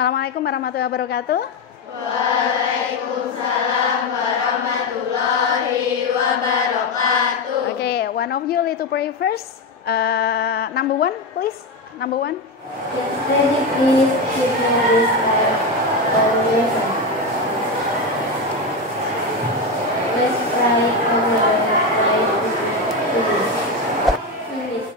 Assalamualaikum warahmatullahi wabarakatuh. Waalaikumsalam warahmatullahi wabarakatuh. Okay, one of you need to pray first. Number one, please. Number one. Yes, Daddy, please give me this lesson. Let's try over finish.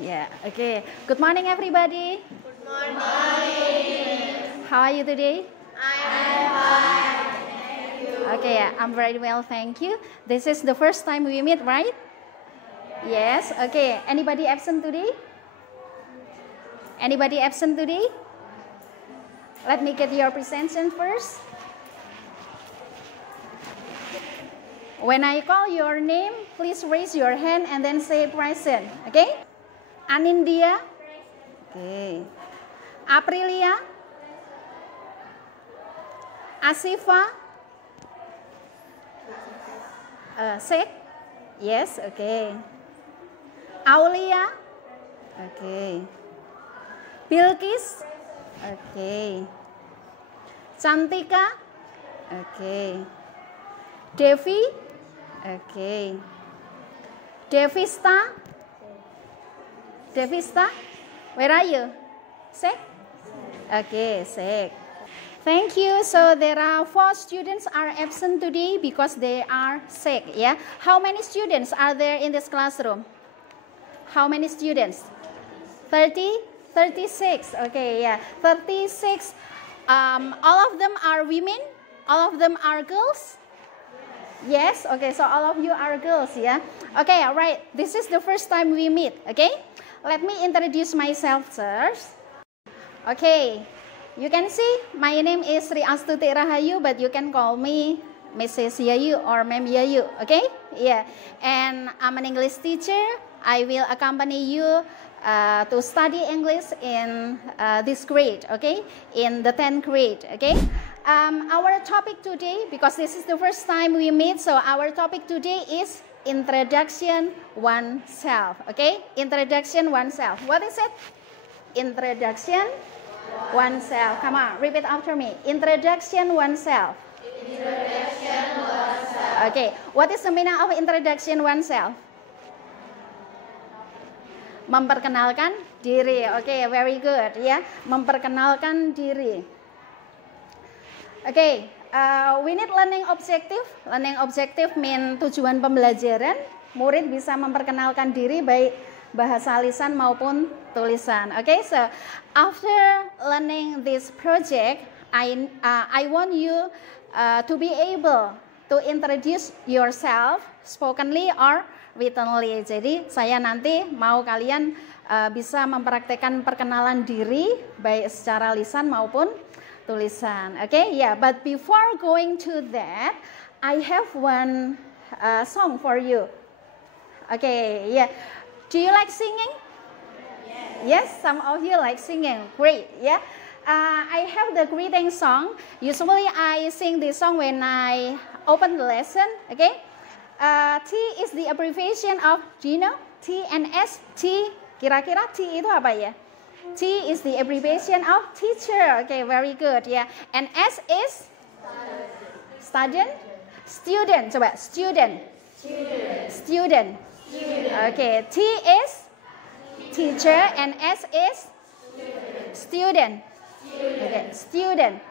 Yeah, okay. Good morning, everybody. Good morning. How are you today? I'm fine. Thank you. Okay, I'm very well, thank you. This is the first time we meet, right? Yes, okay. Anybody absent today? Anybody absent today? Let me get your presentation first. When I call your name, please raise your hand and then say present, okay? Anindya? Okay. Aprilia? Asifa? Sek? Yes, okay. Aulia? Okay. Bilkis? Okay. Cantika? Okay. Devi? Okay. Devista? Devista? Where are you? Sek? Okay, Sek. Thank you. So there are 4 students are absent today because they are sick. Yeah. How many students are there in this classroom? How many students? 30? 36. Okay. Yeah. 36. All of them are women. All of them are girls. Yes. Okay. So all of you are girls. Yeah. Okay. All right. This is the first time we meet. Okay. Let me introduce myself first. Okay. You can see my name is Sri Astuti Rahayu, but you can call me Mrs. Yayu or Ma'am Yayu, okay? Yeah, and I'm an English teacher. I will accompany you to study English in this grade, okay? In the 10th grade, okay? Our topic today, because this is the first time we meet, so our topic today is introduction oneself, okay? Introduction oneself. What is it? Introduction oneself. Come on, repeat after me. Introduction oneself. Introduction oneself. Okay, what is the meaning of introduction oneself? Memperkenalkan diri. Okay, very good. Ya, memperkenalkan diri. Okay, we need learning objective. Learning objective mean tujuan pembelajaran. Murid bisa memperkenalkan diri baik bahasa lisan maupun tulisan. Okay, so after learning this project, I want you to be able to introduce yourself spokenly or writtenly. Jadi saya nanti mau kalian bisa mempraktekkan perkenalan diri baik secara lisan maupun tulisan. Okay, yeah. But before going to that, I have one song for you. Okay, yeah. Do you like singing? Yes, some of you like singing. Great, yeah. I have the greeting song. Usually I sing this song when I open the lesson, okay? T is the abbreviation of, do you know? T and S, T, kira-kira T itu apa ya? T is the abbreviation of teacher, okay, very good, yeah. And S is? Student? Student, coba, student. Student. Okay, T is teacher and S is student. Okay, student.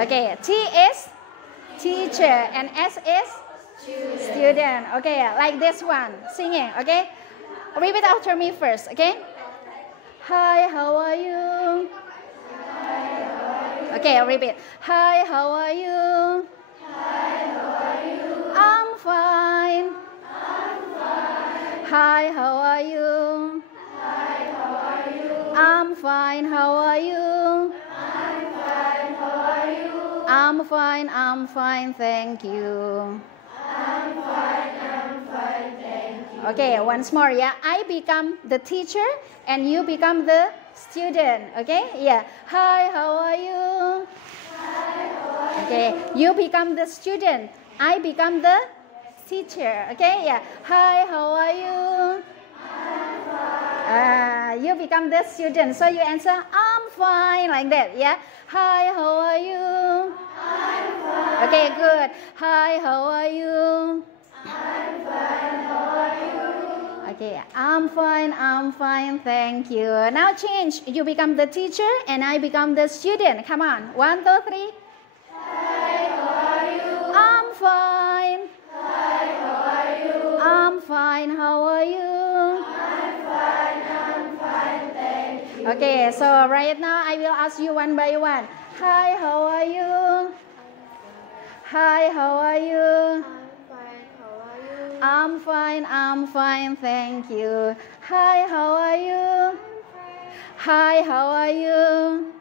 Okay, T is teacher and S is student. Okay, like this one, singing. Okay, repeat after me first. Okay. Hi, how are you? Okay, repeat. Hi, how are you? I'm fine. Hi, how are you? I'm fine, how are you? I'm fine, thank you. Okay, once more, yeah. I become the teacher and you become the student, okay? Yeah. Hi, how are you? Okay, you become the student. I become the teacher, okay? Yeah. Hi, how are you? You become the student. So you answer, I'm I'm fine, like that, yeah. Hi, how are you? I'm fine. Okay, good. Hi, how are you? I'm fine, how are you? Okay, I'm fine, thank you. Now change, you become the teacher and I become the student. Come on, 1, 2, 3. Hi, how are you? I'm fine. Hi, how are you? I'm fine, how are you? I'm fine, thank you. Okay, so right now I will ask you one by one. Hi, how are you? Hi, how are you? I'm fine, thank you. Hi, how are you? Hi, how are you?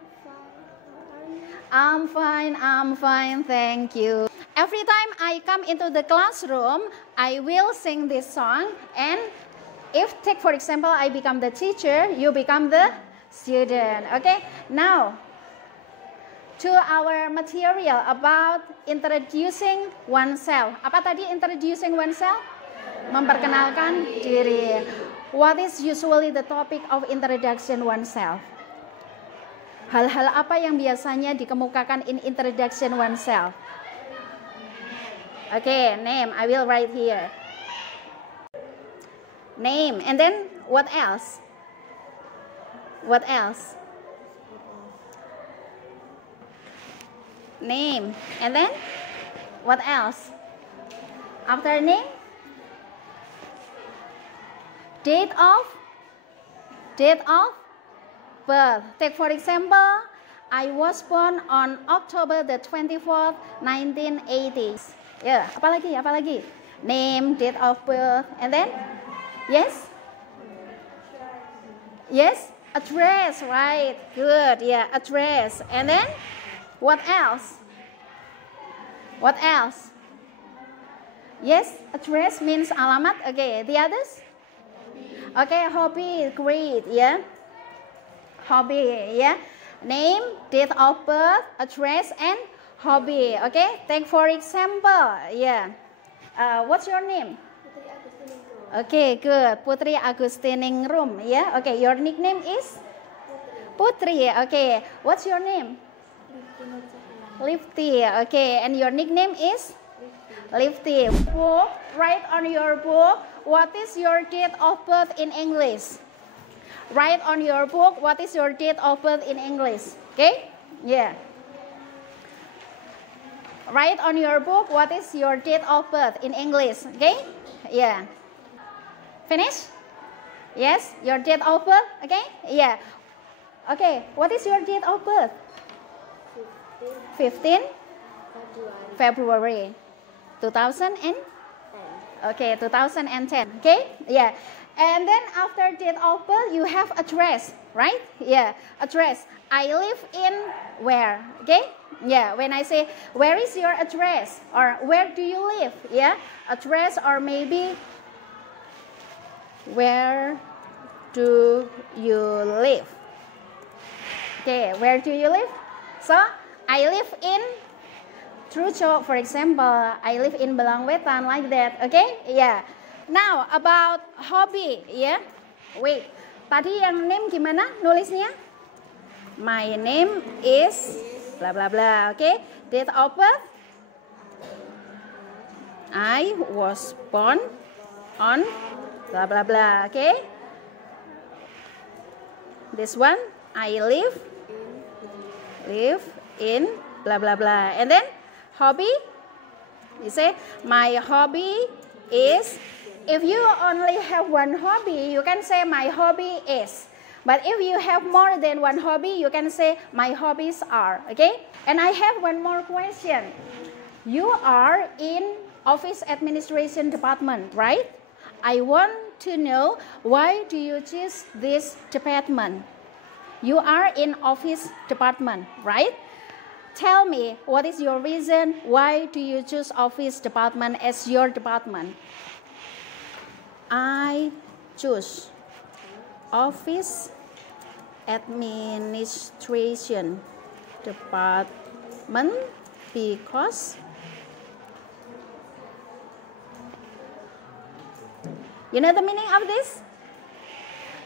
I'm fine, thank you. Every time I come into the classroom, I will sing this song, and if, take for example, I become the teacher, you become the student. Okay, now to our material about introducing oneself. Apa tadi introducing oneself? Memperkenalkan diri. What is usually the topic of introduction oneself? Hal-hal apa yang biasanya dikemukakan in introduction oneself? Okay, name, I will write here. Name, and then what else? What else? Name, and then what else? After name, date of birth. Take for example, I was born on October the 24th, 1980. Yeah, apa lagi? Name, date of birth, and then yes, address, right? Good, yeah, address, and then what else? What else? Yes, address means alamat. Okay, the others? Okay, hobby, great, yeah. Hobby, yeah. Name, date of birth, address, and hobby. Okay, take for example, yeah. What's your name? Okay, good. Putri Agustiningrum, yeah. Okay, your nickname is Putri. Okay, what's your name? Lifty. Okay, and your nickname is Lifty. Book, write on your book, what is your date of birth in English? Write on your book, what is your date of birth in English? Okay? Yeah. Write on your book, what is your date of birth in English? Okay? Yeah. Finish? Yes, your date of birth? Okay? Yeah. Okay, what is your date of birth? 15 February 2010. Okay, 2010. Okay, yeah. And then after date of birth, you have address, right? Yeah, address. I live in where? Okay, yeah. When I say where is your address or where do you live? Yeah, address, or maybe where do you live? Okay, where do you live? So I live in Truco, for example. I live in Belangwetan, like that. Okay, yeah. Now about hobby, yeah. Wait, tadi yang name gimana nulisnya? My name is blah blah blah. Okay, date of birth. I was born on blah blah blah. Okay. This one, I live in blah blah blah. And then hobby, you say my hobby is. If you only have one hobby, you can say my hobby is. But if you have more than one hobby, you can say my hobbies are. Okay? And I have one more question. You are in office administration department, right? I want to know, why do you choose this department? You are in office department, right? Tell me, what is your reason? Why do you choose office department as your department? I choose office administration department because you know the meaning of this?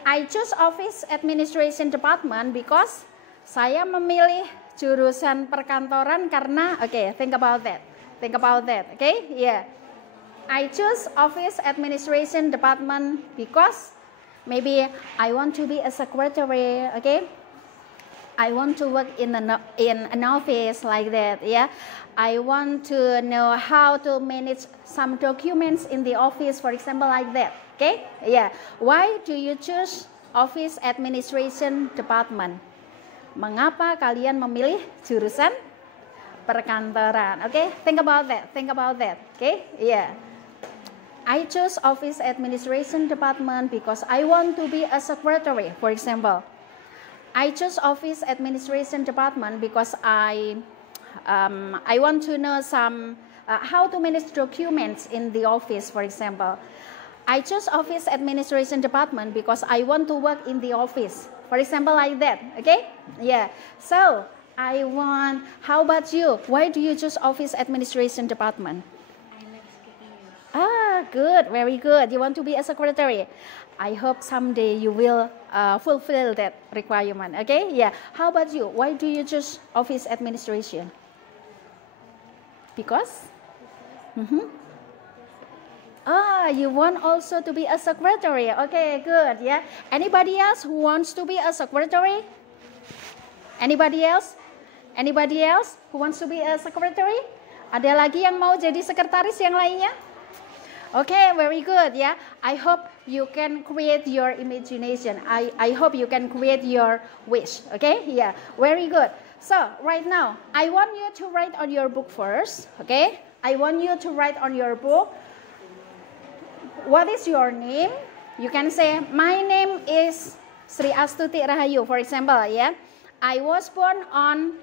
I choose office administration department because Saya memilih jurusan perkantoran karena, think about that. Think about that, yeah. I choose office administration department because maybe I want to be a secretary, I want to work in an office like that, yeah. I want to know how to manage some documents in the office, for example, like that, yeah. Why do you choose office administration department? Mengapa kalian memilih jurusan perkantoran? Think about that. Yeah. I choose office administration department because I want to be a secretary, for example. I choose office administration department because I want to know some how to manage documents in the office, for example. I choose office administration department because I want to work in the office, for example, like that, yeah. So how about you? Why do you choose office administration department? I like skipping. Good, very good. You want to be a secretary. I hope someday you will fulfill that requirement, yeah. How about you? Why do you choose office administration? Because? You want also to be a secretary. Good, yeah. Anybody else who wants to be a secretary? Anybody else? Anybody else who wants to be a secretary? Ada lagi yang mau jadi sekretaris yang lainnya? Very good, yeah. I hope you can create your imagination. I hope you can create your wish, yeah. Very good. So, right now, I want you to write on your book first, I want you to write on your book, what is your name? You can say, my name is Sri Astuti Rahayu, for example, yeah. I was born on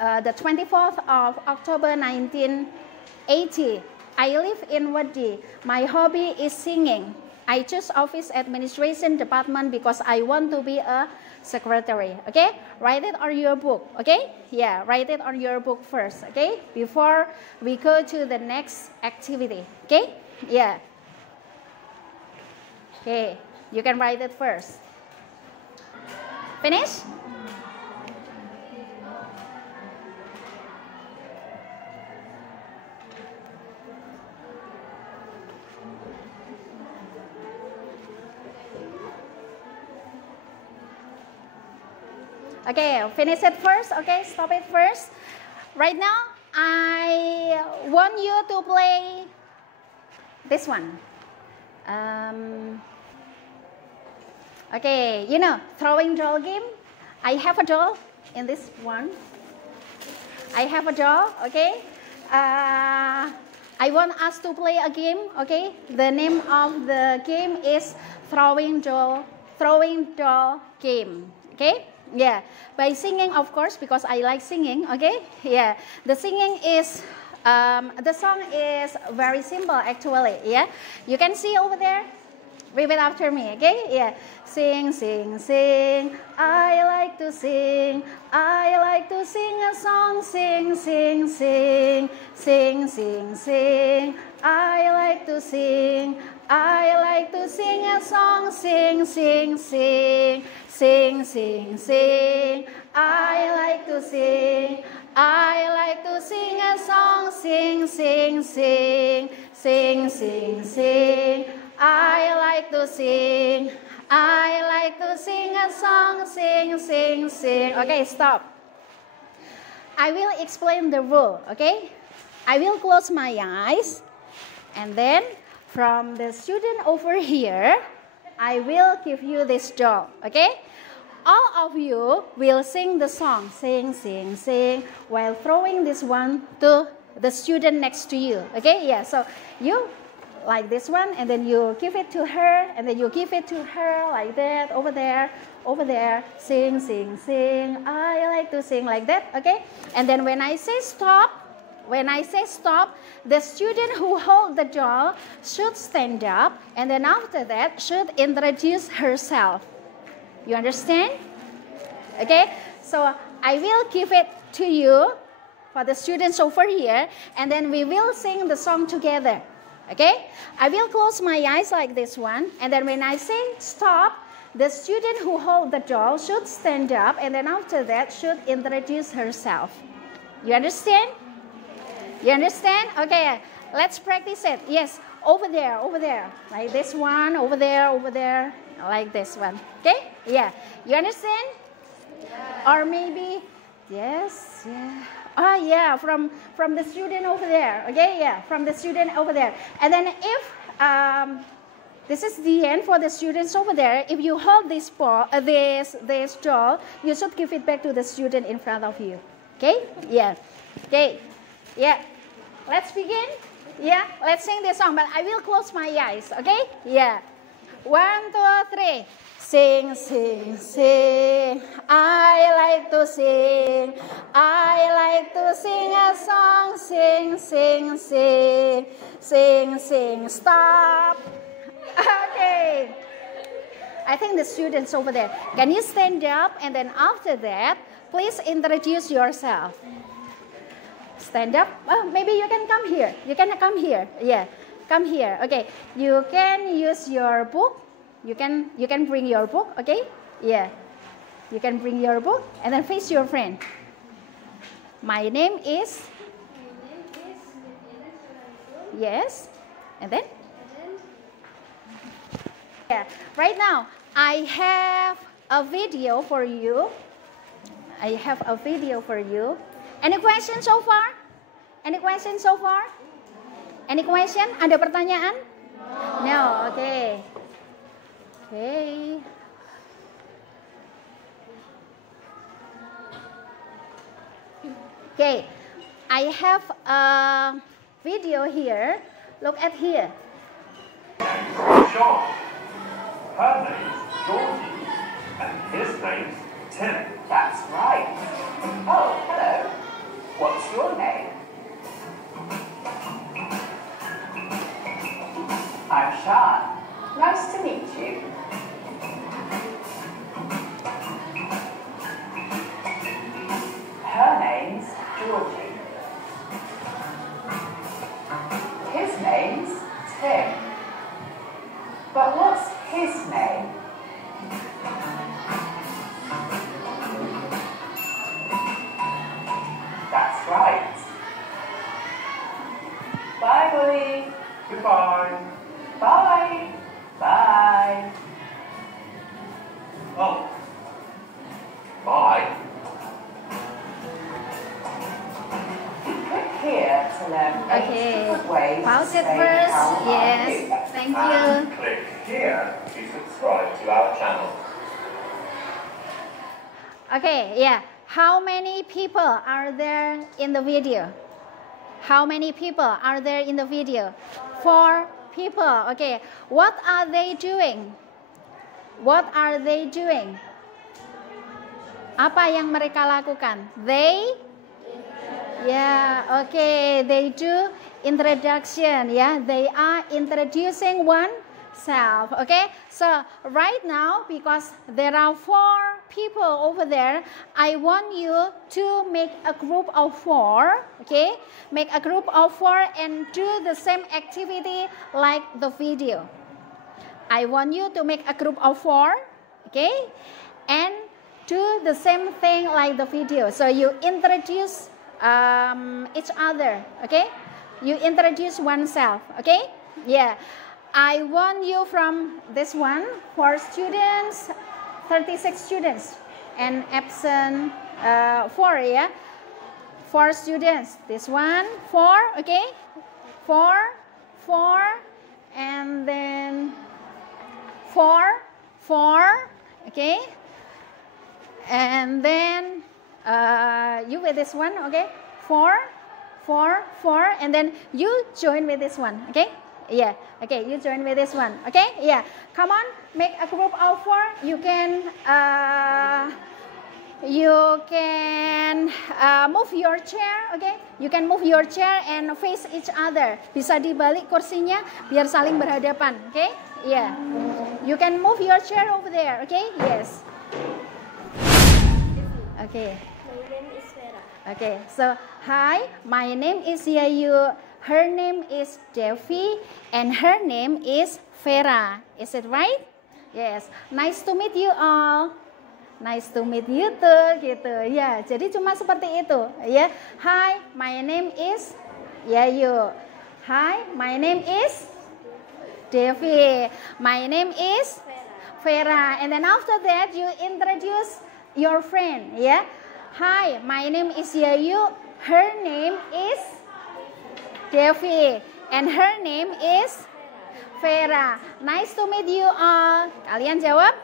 the 24th of October 1980. I live in Wadi. My hobby is singing. I choose office administration department because I want to be a secretary, Write it on your book, Yeah, write it on your book first, Before we go to the next activity, Yeah. You can write it first. Finish? Finish it first, stop it first. Right now, I want you to play this one. You know, throwing doll game. I have a doll in this one. I have a doll, I want us to play a game, The name of the game is throwing doll game, Yeah, by singing, of course, because I like singing, Yeah, the singing is, the song is very simple, actually, yeah. You can see over there. Repeat after me, Yeah. Sing, sing, sing. I like to sing. I like to sing a song. Sing, sing, sing. Sing, sing, sing. I like to sing. I like to sing a song. Sing, sing, sing. Sing, sing, sing. I like to sing. I like to sing a song. Sing, sing, sing. Sing, sing, sing. I like to sing. I like to sing a song. Sing, sing, sing. Stop. I will explain the rule, I will close my eyes. And then from the student over here, I will give you this doll, All of you will sing the song. Sing, sing, sing. While throwing this one to the student next to you, Yeah, so you like this one, and then you give it to her, and then you give it to her like that, over there, sing, sing, sing. I like to sing like that, And then when I say stop, the student who hold the doll should stand up, and then after that should introduce herself. You understand? So I will give it to you for the students over here, and then we will sing the song together. I will close my eyes like this one, and then when I say stop, the student who hold the doll should stand up, and then after that should introduce herself. You understand? You understand? Okay, let's practice it. Yes, over there, like this one, over there, like this one. Okay? Yeah. You understand? Or maybe, yes, yeah. Ah, yeah, from the student over there. Okay, yeah, from the student over there. And then if this is the end for the students over there, if you hold this ball, this doll, you should give it back to the student in front of you. Okay? Yeah. Okay. Yeah. Let's begin. Yeah. Let's sing this song, but I will close my eyes. Okay? Yeah. 1, 2, 3. Sing, sing, sing. I like to sing. I like to sing a song. Sing, sing, sing. Sing, sing. Stop. Okay. I think the students over there. Can you stand up, and then after that, please introduce yourself. Stand up. Oh, maybe you can come here. You can come here. Yeah. Come here. Okay. You can use your book. You can bring your book. Okay. Yeah. You can bring your book and then face your friend. My name is. Yes. And then. Yeah. Right now, I have a video for you. I have a video for you. Any questions so far? Any questions so far? Any question? Ada pertanyaan? No. Okay. Okay. Okay. I have a video here. Look at here. Sean. Her name's Georgie, and his name's Tim. That's right. Oh, hello. What's your name? I'm Sean. Nice to meet you. Her name's Georgie. His name's Tim. But what's his name? That's right. Bye, Willie. Goodbye. Bye. Bye. Oh. Bye. Click here to learn Okay. good ways Pause to it say first. how are Yes. you. Thank And you. click here to subscribe to our channel. Okay, yeah. How many people are there in the video? How many people are there in the video? 4 people. Okay. What are they doing? What are they doing? Apa yang mereka lakukan? They? Yeah, okay. They do introduction. Yeah, they are introducing oneself. Okay. So right now, because there are 4 people over there, I want you to make a group of 4. Okay, make a group of 4 and do the same activity like the video. I want you to make a group of 4. Okay, and do the same thing like the video. So you introduce each other. Okay, you introduce oneself. Okay, yeah. I want you from this one, 4 students, 36 students, and absent 4, yeah. 4 students. This one, 4, okay. 4, and then 4, okay. And then you with this one, okay. 4, and then you join with this one, okay. Yeah, okay, you join with this one, okay? Yeah, come on, make a group of 4. You can move your chair, okay? You can move your chair and face each other. Bisa dibalik kursinya biar saling berhadapan, okay? Yeah, you can move your chair over there, okay? Yes. Okay. My name is Vera. Okay, so hi, my name is Yayu. Her name is Devi and her name is Vera. Is it right? Yes, nice to meet you all. Nice to meet you too, gitu. Ya, jadi cuma seperti itu, ya. Hi, my name is Yayu. Hi, my name is Devi. My name is Vera. And then after that, you introduce your friend, ya. Hi, my name is Yayu. Her name is Devi. And her name is Vera. Nice to meet you all. Kalian jawab?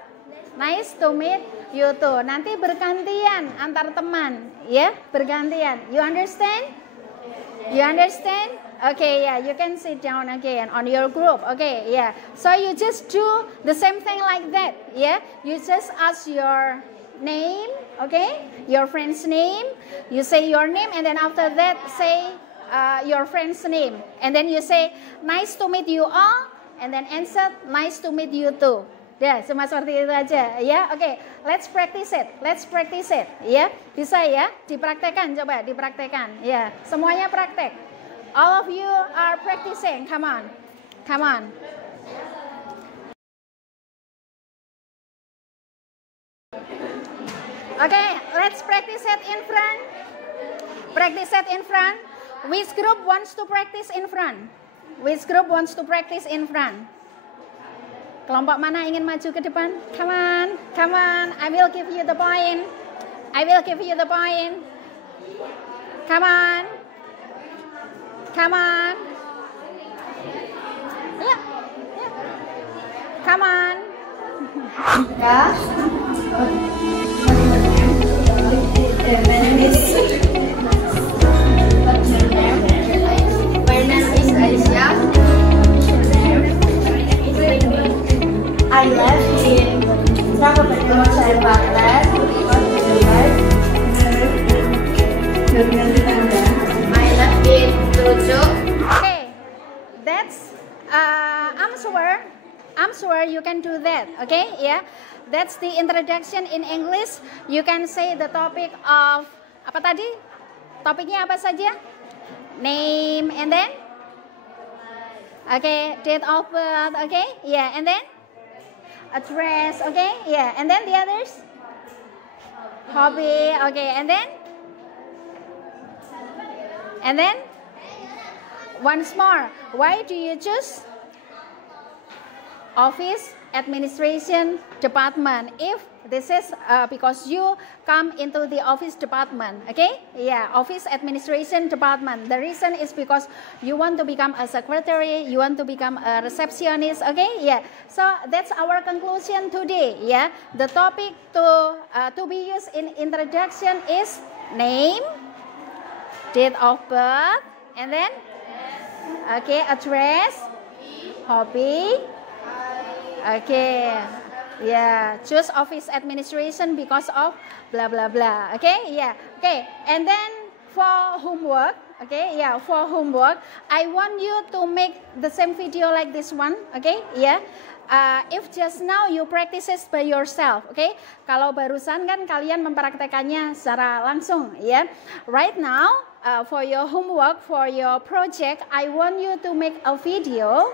Nice to meet you too. Nanti bergantian antar teman, ya, bergantian. You understand? You understand? Okay, yeah, you can sit down again on your group. Okay, yeah. So you just do the same thing like that, yeah. You just ask your name, okay, your friend's name. You say your name, and then after that say your friend's name, and then you say nice to meet you all, and then answer nice to meet you too. Ya, cuma seperti itu aja, ya. Oke, let's practice it. Let's practice it, ya. Bisa ya? Dipraktekkan, coba dipraktekkan. Ya, semuanya praktek. All of you are practicing. Come on. Come on. Okay, let's practice it in front. Practice it in front. Which group wants to practice in front? Which group wants to practice in front? Kelompok mana ingin maju ke depan? Come on, come on. I will give you the point. I will give you the point. Come on. Come on. Yeah, yeah. Come on. My name is Aisyah. I left in Sakabetul saya Baklan. I left in Tujuh. Okay, that's I'm sure you can do that. Okay, yeah, that's the introduction in English. You can say the topic of apa tadi? Topiknya apa saja? Name and then, okay, date of birth. Okay, yeah, and then address. Okay, yeah, and then the others, hobby. Okay, and then once more, why do you choose office administration department? If this is because you come into the office department, okay? Yeah, office administration department. The reason is because you want to become a secretary, you want to become a receptionist, okay? Yeah. So that's our conclusion today. Yeah. The topic to be used in introduction is name, date of birth, and then okay, address, hobby. Okay, yeah, choose office administration because of blah blah blah. Okay, yeah, okay, and then for homework, okay, yeah, for homework, I want you to make the same video like this one. Okay, yeah. If just now you practice it by yourself, okay? Kalau barusan kan kalian mempraktekannya secara langsung, ya. Right now, for your homework, for your project, I want you to make a video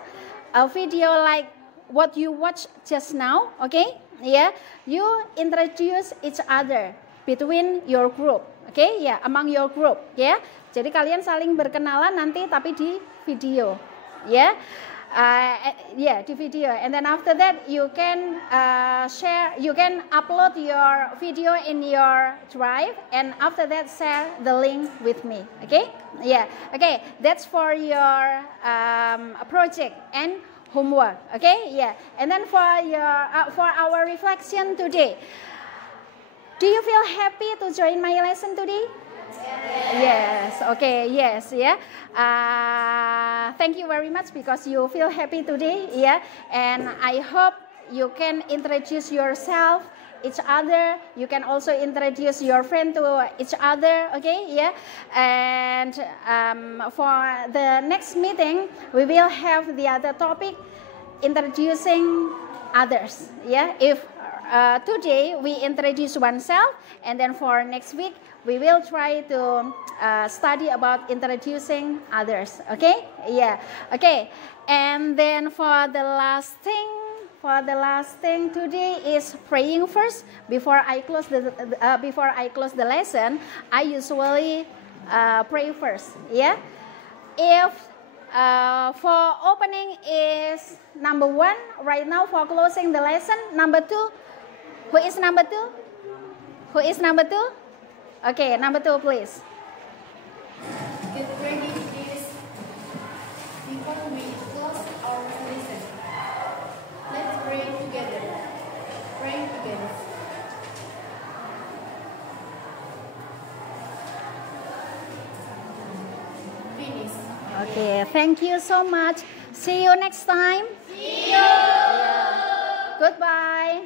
like what you watch just now, okay? Yeah, you introduce each other between your group, okay? Yeah, among your group, ya. Jadi kalian saling berkenalan nanti tapi di video, ya. Yeah, di video, and then after that you can share, you can upload your video in your drive, and after that share the link with me, okay? Yeah, okay, that's for your project and homework, okay? Yeah, and then for our reflection today, do you feel happy to join my lesson today? Yes, okay, yes, yeah. Thank you very much because you feel happy today, yeah. And I hope you can introduce yourself, each other. You can also introduce your friend to each other, okay, yeah. And for the next meeting, we will have the other topic, introducing others, yeah. If today we introduce oneself, and then for next week we will try to study about introducing others, okay? Yeah, okay. And then for the last thing, for the last thing today is praying first. Before I close the lesson, I usually pray first. Yeah. If for opening is number 1, right now for closing the lesson, number 2. Who is number 2? Who is number 2? Okay, number 2, please. Get ready, please. Before we close our lesson, let's pray together. Pray together. Finish. Okay, thank you so much. See you next time. See you. Yeah. Goodbye.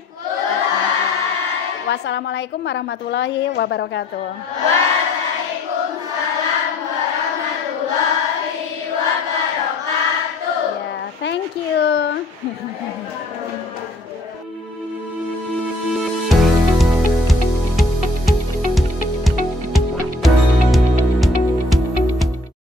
Wassalamualaikum warahmatullahi wabarakatuh. Waalaikumsalam warahmatullahi wabarakatuh. Yeah, thank you.